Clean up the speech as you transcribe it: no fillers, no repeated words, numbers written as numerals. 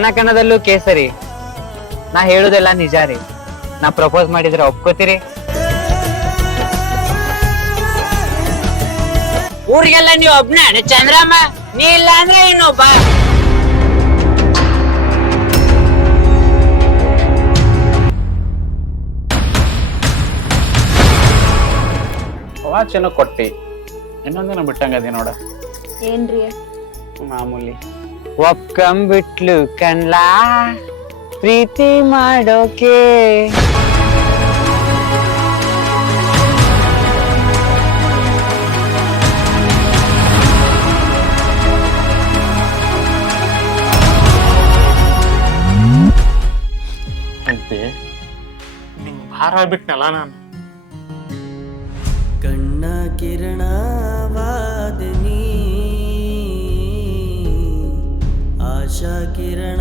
ಕಣ ಕಣದಲ್ಲೂ ಕೇಸರಿ. ನಾ ಹೇಳುದೆಲ್ಲ ನಿಜ ರೀ. ನಾ ಪ್ರಪೋಸ್ ಮಾಡಿದ್ರೆ ಒಪ್ಕೋತೀರಿ? ಊರಿಗೆಲ್ಲ ನೀವ್ ಒಬ್ನ ಚಂದ್ರಮ್ಮ, ನೀ ಇಲ್ಲ ಅಂದ್ರೆ ಇನ್ನೊಬ್ಬ. ವಾಚ್ ಏನೋ ಕೊಟ್ಟಿ, ಇನ್ನೊಂದೇನೋ ಬಿಟ್ಟಂಗದಿ ನೋಡ. ಏನ್ರಿ? ಮಾಮೂಲಿ. ಒಪ್ಕೊಂಬಿಟ್ಲು ಕಣ್ಲಾ ಪ್ರೀತಿ ಮಾಡೋಕೆ. ಅಂತೆ ನಿಂಗೆ ಭಾರ ಆಗ್ಬಿಟ್ನಲ್ಲ ನಾನು. ಕಣ್ಣ ಕಿರಣವಾದನಿ, ಆಶಾ ಕಿರಣ